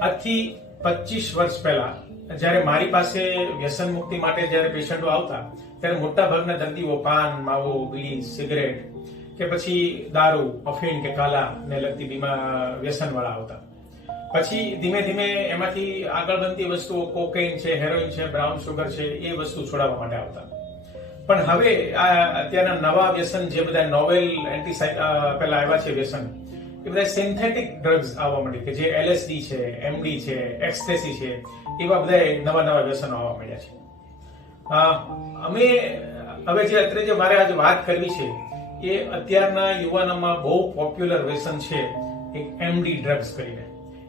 આજથી 25 વર્ષ પહેલા જ્યારે મારી પાસે વ્યસન મુક્તિ માટે જ્યારે પેશન્ટો આવતા ત્યારે મોટા ભાગના દર્દીઓ પાન, માવો, બીડી, સિગરેટ કે પછી દારૂ, અફીણ કે કાલા ને લગતી વ્યસન વાળા આવતા. પછી ધીમે ધીમે એમાંથી આગળ બનતી વસ્તુઓ કોકેઇન છે, હેરોઇન છે, બ્રાઉન સુગર છે, એ વસ્તુ છોડાવવા માટે આવતા. પણ હવે અત્યારના નવા વ્યસન જે બધા નોવેલ પેલા આવ્યા છે વ્યસન, એ બધા સિન્થેટિક ડ્રગ્સ આવવા માંડી કે જે LSD છે, MD છે, એક્સટેસી છે, એવા બધા નવા વ્યસનો આવવા માંડ્યા છે. અમે હવે અત્યારે જે મારે આજે વાત કરવી છે એ અત્યારના યુવાનોમાં બહુ પોપ્યુલર વ્યસન છે એક MD ડ્રગ્સ કરીને.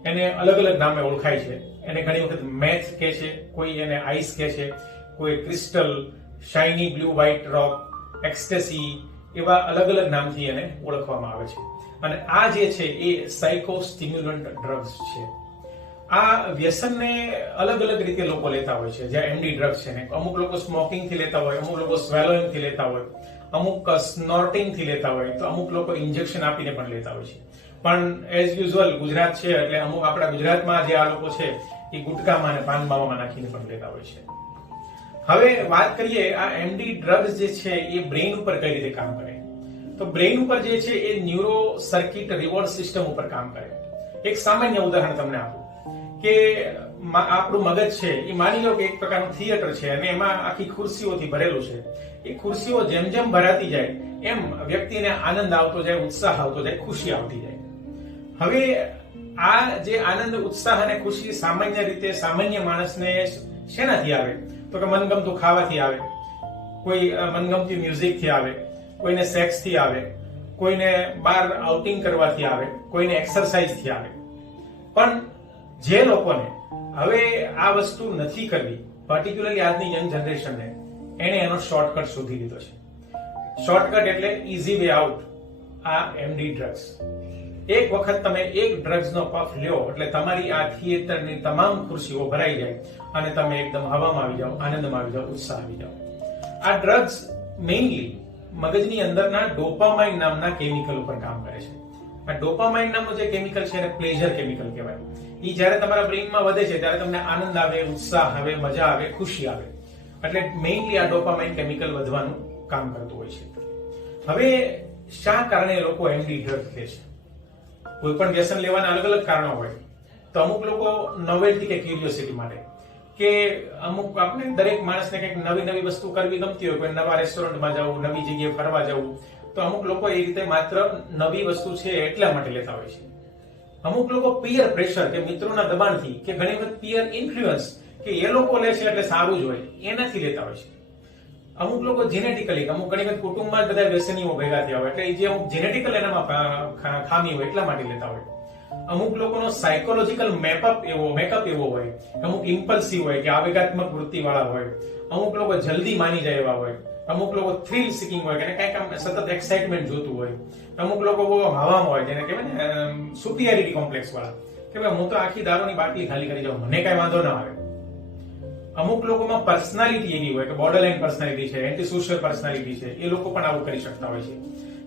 એને અલગ અલગ નામે ઓળખાય છે. એને ઘણી વખત મેથ કહે છે, કોઈ એને આઈસ કહે છે, કોઈ ક્રિસ્ટલ, શાઇની બ્લુ વ્હાઇટ રોક, એક્સટેસી, એવા અલગ અલગ નામથી એને ઓળખવામાં આવે છે. અને આ જે છે એ સાયકોસ્ટિમ્યુલન્ટ ડ્રગ્સ છે. આ વ્યસનને અલગ અલગ રીતે લોકો લેતા હોય છે. જ્યાં MD ડ્રગ્સ છે ને અમુક લોકો સ્મોકિંગ થી લેતા હોય, અમુક લોકો સ્વેલોઈંગ થી લેતા હોય, અમુક સ્નોર્ટિંગ થી લેતા હોય, તો અમુક લોકો ઇન્જેક્શન આપીને પણ લેતા હોય છે. પણ એઝ યુઝ્યુઅલ ગુજરાત છે એટલે અમુક આપણા ગુજરાતમાં જે આ લોકો છે એ ગુટકામાં અને પાન માવામાં નાખીને પણ લેતા હોય છે. હવે વાત કરીએ આ MD ડ્રગ્સ જે છે એ બ્રેઇન ઉપર કઈ રીતે કામ કરે. તો બ્રેઇન ઉપર જે છે એ ન્યુરો સર્કિટ રિવોર્ડ સિસ્ટમ ઉપર કામ કરે. એક સામાન્ય ઉદાહરણ તમને આપું કે આપણું મગજ છે એ માની લો કે એક પ્રકારનું થિયેટર છે અને એમાં આખી ખુરશીઓથી ભરેલું છે. એ ખુરશીઓ જેમ જેમ ભરાતી જાય એમ વ્યક્તિને આનંદ આવતો જાય, ઉત્સાહ આવતો જાય, ખુશી આવતી જાય. હવે આ જે આનંદ, ઉત્સાહ અને ખુશી સામાન્ય રીતે સામાન્ય માણસને શેનાથી આવે? તો કે મનગમતું ખાવાથી આવે, કોઈ મનગમતી મ્યુઝિકથી આવે, કોઈને સેક્સથી આવે, કોઈને બહાર આઉટિંગ કરવાથી આવે, કોઈને એક્સરસાઇઝથી આવે. પણ જે લોકોને હવે આ વસ્તુ નથી કરવી, પર્ટિક્યુલરલી આજની યંગ જનરેશનને, એને એનો શોર્ટકટ શોધી લીધો છે. શોર્ટકટ એટલે ઇઝી વે આઉટ, આ MD ડ્રગ્સ. એક વખત તમે એક ડ્રગ્સનો પફ લ્યો એટલે તમારી આ થિયેટરની તમામ ખુરશીઓ ભરાઈ જાય અને તમે એકદમ હવામાં આવી જાઓ, આનંદમાં આવી જાઓ, ઉત્સાહ આવી જાઓ. આ ડ્રગ્સ મેઇનલી મગજની અંદરના ડોપામાઇન નામના કેમિકલ ઉપર કામ કરે છે. આ ડોપામાઇન નામનું જે કેમિકલ છે એને પ્લેઝર કેમિકલ કહેવાય. એ જ્યારે તમારા બ્રેઇનમાં વધે છે ત્યારે તમને આનંદ આવે, ઉત્સાહ આવે, મજા આવે, ખુશી આવે. એટલે મેઇનલી આ ડોપામાઇન કેમિકલ વધવાનું કામ કરતું હોય છે. હવે શા કારણે લોકો MD ડ્રગ્સ લે છે? કોઈ પણ વ્યસન લેવાના અલગ અલગ કારણો હોય. તો અમુક લોકો નોવેલ્ટી કે ક્યુરિયોસિટી માટે, કે અમુક આપણે દરેક માણસને કંઈક નવી વસ્તુ કરવી ગમતી હોય, કોઈ નવા રેસ્ટોરન્ટમાં જવું, નવી જગ્યાએ ફરવા જવું, તો અમુક લોકો એ રીતે માત્ર નવી વસ્તુ છે એટલા માટે લેતા હોય છે. અમુક લોકો પિયર પ્રેશર કે મિત્રોના દબાણથી કે ઘણી વખત પિયર ઇન્ફ્લુઅન્સ કે એ લોકો લે છે એટલે સારું જ હોય એનાથી લેતા હોય છે. અમુક લોકો જેનેટિકલી, અમુક ઘણી વખત કુટુંબમાં જ બધા વ્યસનીઓ ભેગા થયા હોય એટલે જે અમુક જેનેટિકલ એનામાં ખામી હોય એટલા માટે લેતા હોય. અમુક લોકોનો સાયકોલોજીકલ મેકઅપ એવો હોય, અમુક ઇમ્પલ્સિવ હોય કે આવેગાત્મક વૃત્તિ વાળા હોય, અમુક લોકો જલ્દી માની જાય એવા હોય, અમુક લોકો થ્રિલ સિકિંગ હોય કે કંઈક આમ સતત એક્સાઇટમેન્ટ જોતું હોય, અમુક લોકો બહુ હવામાં હોય જેને કહેવાય ને સુપિરિયરિટી કોમ્પ્લેક્સ વાળા કે ભાઈ હું તો આખી દારૂની બાટલી ખાલી કરી જાઉં, મને કઈ વાંધો ના આવે. અમુક લોકોમાં પર્સનાલિટી એવી હોય કે બોર્ડરલાઇન પર્સનાલિટી છે, એન્ટી સોશિયલ પર્સનાલિટી છે, એ લોકો પણ આવું કરી શકતા હોય છે.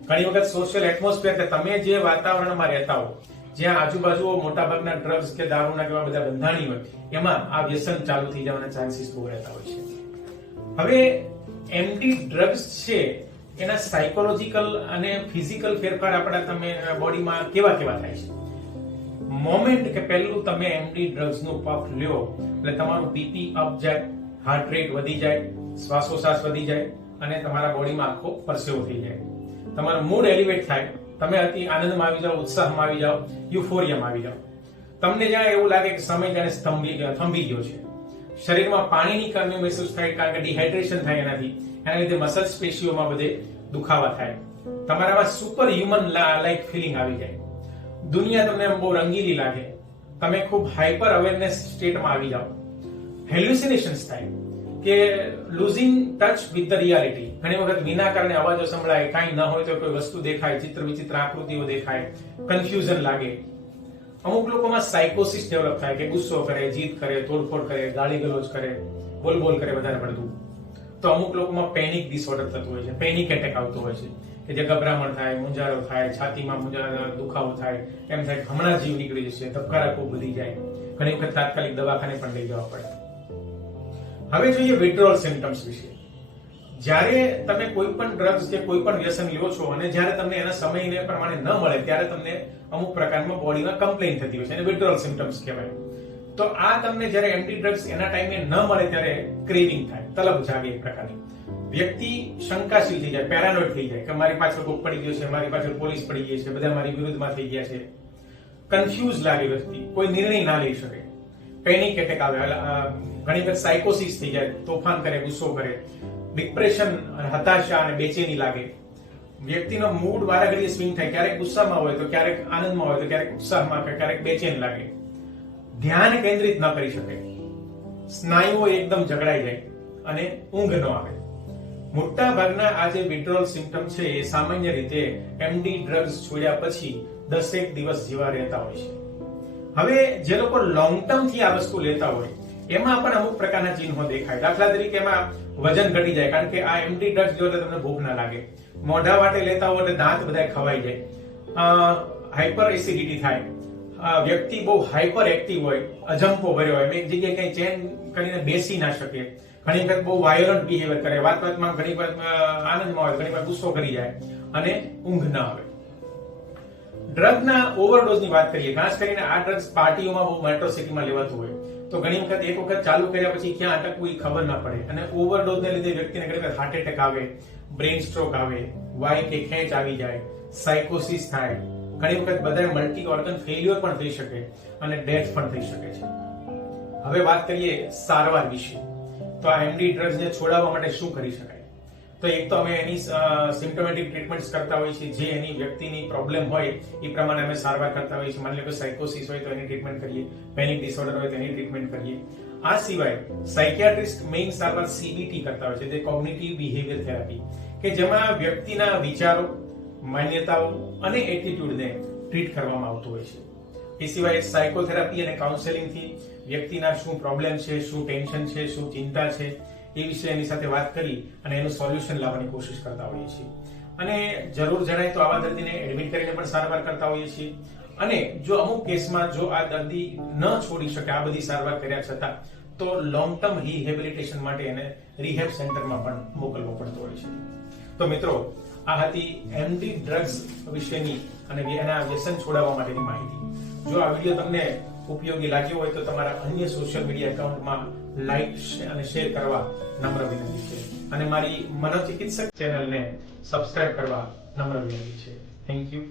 ઘણી વખત સોશિયલ એટમોસ્ફિયર કે તમે જે વાતાવરણમાં રહેતા હો, જ્યાં આજુબાજુ મોટાભાગના ડ્રગ્સ કે દારૂના કેવા બધા બંધાણી હોય, એમાં આ વ્યસન ચાલુ થઈ જવાના ચાન્સીસ બહુ રહેતા હોય છે. હવે MD ડ્રગ્સ છે એના સાયકોલોજીકલ અને ફિઝિકલ ફેરફાર આપણા બોડીમાં કેવા થાય છે? મોમેન્ટ કે પહેલું તમે MD ડ્રગ્સનું પફ લ્યો એટલે તમારું બીપી અપ જાય, હાર્ટ રેટ વધી જાય, શ્વાસોશ્વાસ વધી જાય અને તમારા બોડીમાં આખો પરસેવો થઈ જાય. તમારું મૂડ એલિવેટ થાય, તમે અતિ આનંદમાં આવી જાઓ, ઉત્સાહમાં આવી જાઓ, યુફોરિયામાં આવી જાઓ. તમને જ્યાં એવું લાગે કે સમય જાણે થંભી ગયો છે. શરીરમાં પાણીની કમી મહેસૂસ થાય કારણ કે ડિહાઇડ્રેશન થાય એના લીધે મસલ્સ પેશીઓમાં બધે દુખાવા થાય. તમારામાં સુપર હ્યુમન લાઈક ફિલિંગ આવી જાય. દુનિયા તમને બહુ રંગીલી લાગે, તમે ખૂબ હાઇપર અવેરનેસ સ્ટેટમાં આવી જાઓ. હેલ્યુસિનેશન્સ થાય કે losing touch with the reality. ઘણી વખત વિના કારણે અવાજો સંભળાય, કાંઈ ન હોય તો કોઈ વસ્તુ દેખાય, ચિત્ર વિચિત્ર આકૃતિઓ દેખાય, કન્ફ્યુઝન લાગે. અમુક લોકોમાં સાયકોસિસ ડેવલપ થાય કે ગુસ્સો કરે, જીદ કરે, તોડફોડ કરે, ગાળી ગલોચ કરે, બોલ કરે વધારે પડતું. તો અમુક લોકોમાં પેનિક ડિસઓર્ડર થતું હોય છે, પેનિક એટેક આવતો હોય છે. કે જે ગભરામણ થાય, મૂંઝારો થાય, છાતીમાં દુખાવો થાય, એમ થાય હમણાં જીવ નીકળી જશે, ધબકારા ખૂબ વધી જાય, ઘણી વખત તાત્કાલિક દવાખાને પણ લઈ જવા પડે. હવે જોઈએ વિથડ્રોઅલ સિમ્પટમ્સ વિશે. જ્યારે તમે કોઈ પણ ડ્રગ્સ કે કોઈ પણ વ્યસન લ્યો છો અને જ્યારે તમને એના સમયને પ્રમાણે ન મળે ત્યારે તમને અમુક પ્રકારમાં બોડીમાં કમ્પ્લેન થતી હોય છે અને વિથડ્રોઅલ સિમ્પટમ્સ કહેવાય. તો આ તમને જ્યારે એમડી ડ્રગ્સ એના ટાઈમે ન મળે ત્યારે ક્રેવિંગ થાય, તલબ જાગે એક પ્રકારની. વ્યક્તિ શંકાશીલ થઈ જાય, પેરાનોઇડ થઈ જાય કે મારી પાછળ કોક પડી ગયો છે, મારી પાછળ પોલીસ પડી ગઈ છે, બધા મારી વિરુદ્ધમાં થઈ ગયા છે. કન્ફ્યુઝ લાગે વ્યક્તિ, કોઈ નિર્ણય ના લઈ શકે, પેનિક એટેક આવે, ઘણી વખત સાયકોસિસ થઈ જાય, તોફાન કરે, ગુસ્સો કરે, ડિપ્રેશન, હતાશા અને બેચેની લાગે. વ્યક્તિનો મૂડ વારાઘડીએ સ્વિંગ થાય, ક્યારેક ગુસ્સામાં હોય તો ક્યારેક આનંદમાં હોય તો ક્યારેક ઉત્સાહમાં, ક્યારેક બેચેન લાગે. ધ્યાન કેન્દ્રિત ન કરી શકે, સ્નાયુઓ એકદમ જકડાઈ જાય અને ઊંઘ ન આવે. મોટા ભાગના આ જે વિથડ્રોઅલ સિમ્પટમ છે એ સામાન્ય રીતે એમડી ડ્રગ્સ છોડ્યા પછી 10 દિવસ જેવા રહેતા હોય છે. હવે જે લોકો લોંગ ટર્મ થી આ વસ્તુ લેતા હોય એમાં પણ અમુક પ્રકારના ચિહ્નો દેખાય. દાખલા તરીકે એમાં વજન ઘટી જાય, કારણ કે આ એમડી ડ્રગ્સ જો તમને ભૂખ ના લાગે, મોઢા વાટે લેતા હોય એટલે દાંત બધા ખવાઈ જાય, હાઇપર એસિડિટી થાય, વ્યક્તિ બહુ હાઇપર એક્ટિવ હોય, અજંપો ભર્યો હોય, એક જગ્યાએ કઈ ચેન કરીને બેસી ના શકે, ઘણી વખત બહુ વાયોલન્ટ બિહેવિયર કરે, વાતમાં ઘણી વાર આનંદમાં હોય, ઘણી વાર ગુસ્સો કરી જાય અને ઊંઘ ના આવે. ડ્રગના ઓવરડોઝની વાત કરીએ, ખાસ કરીને આ ડ્રગ્સ પાર્ટીઓમાં બહુ મેટ્રો સિટીમાં લેવાતું હોય તો ઘણી વખત એક વખત ચાલુ કર્યા પછી ક્યાં અટકવું એ ખબર ના પડે અને ઓવરડોઝને લીધે વ્યક્તિને ઘણી વખત હાર્ટ એટેક આવે, બ્રેન સ્ટ્રોક આવે, વાય કે ખેંચ આવી જાય, સાયકોસિસ થાય, ઘણી વખત બધા મલ્ટી ઓર્ગન ફેલ્યોર પણ થઈ શકે અને ડેથ પણ થઈ શકે છે. હવે વાત કરીએ સારવાર વિશે. તો આ એમડી ડ્રગ્સને છોડાવવા માટે શું કરી શકાય? તો એક તો અમે એની સિમ્પટોમેટિક ટ્રીટમેન્ટ્સ કરતા હોઈએ છીએ, જે એની વ્યક્તિની પ્રોબ્લેમ હોય એ પ્રમાણે અમે સારવાર કરતા હોઈએ છીએ. માની લો કે સાયકોસિસ હોય તો એની ટ્રીટમેન્ટ કરીએ, પેનિક ડિસઓર્ડર હોય તો એની ટ્રીટમેન્ટ કરીએ. આ સિવાય સાયકિયાટ્રિસ્ટ મેઇન સારવાર CBT કરતા હોય છે, જે કોગ્નિટિવ બિહેવિયર થેરાપી, કે જેમાં વ્યક્તિના વિચારો, માન્યતાઓ અને એટીટ્યુડને ટ્રીટ કરવામાં આવતું હોય છે. એ સિવાય સાયકોથેરાપી અને કાઉન્સેલિંગથી વ્યક્તિના શું પ્રોબ્લેમ છે, શું ટેન્શન છે, શું ચિંતા છે એ વિશે એની સાથે વાત કરી અને એનું સોલ્યુશન લાવવાની કોશિશ કરતા હોઈએ છીએ. અને જરૂર જણાય તો આવા દર્દીને એડમિટ કરીને પણ સારવાર કરતા હોઈએ છીએ. અને જો અમુક કેસમાં જો આ દર્દી ન છોડી શકે આ બધી સારવાર કર્યા છતાં, તો લોંગ ટર્મ રિહેબિલિટેશન માટે એને રિહેબ સેન્ટરમાં પણ મોકલવો પડતો હોય છે. તો મિત્રો, આ હતી એમડી ડ્રગ્સ વિશેની અને એના વ્યસન છોડાવવા માટેની માહિતી. જો આ વિડીયો તમને ઉપયોગી લાગ્યો હોય તો તમારા અન્ય સોશિયલ મીડિયા એકાઉન્ટમાં લાઈક અને શેર કરવા નમ્ર વિનંતી છે અને મારી મનોચિકિત્સક ચેનલને સબસ્ક્રાઇબ કરવા નમ્ર વિનંતી છે. Thank you.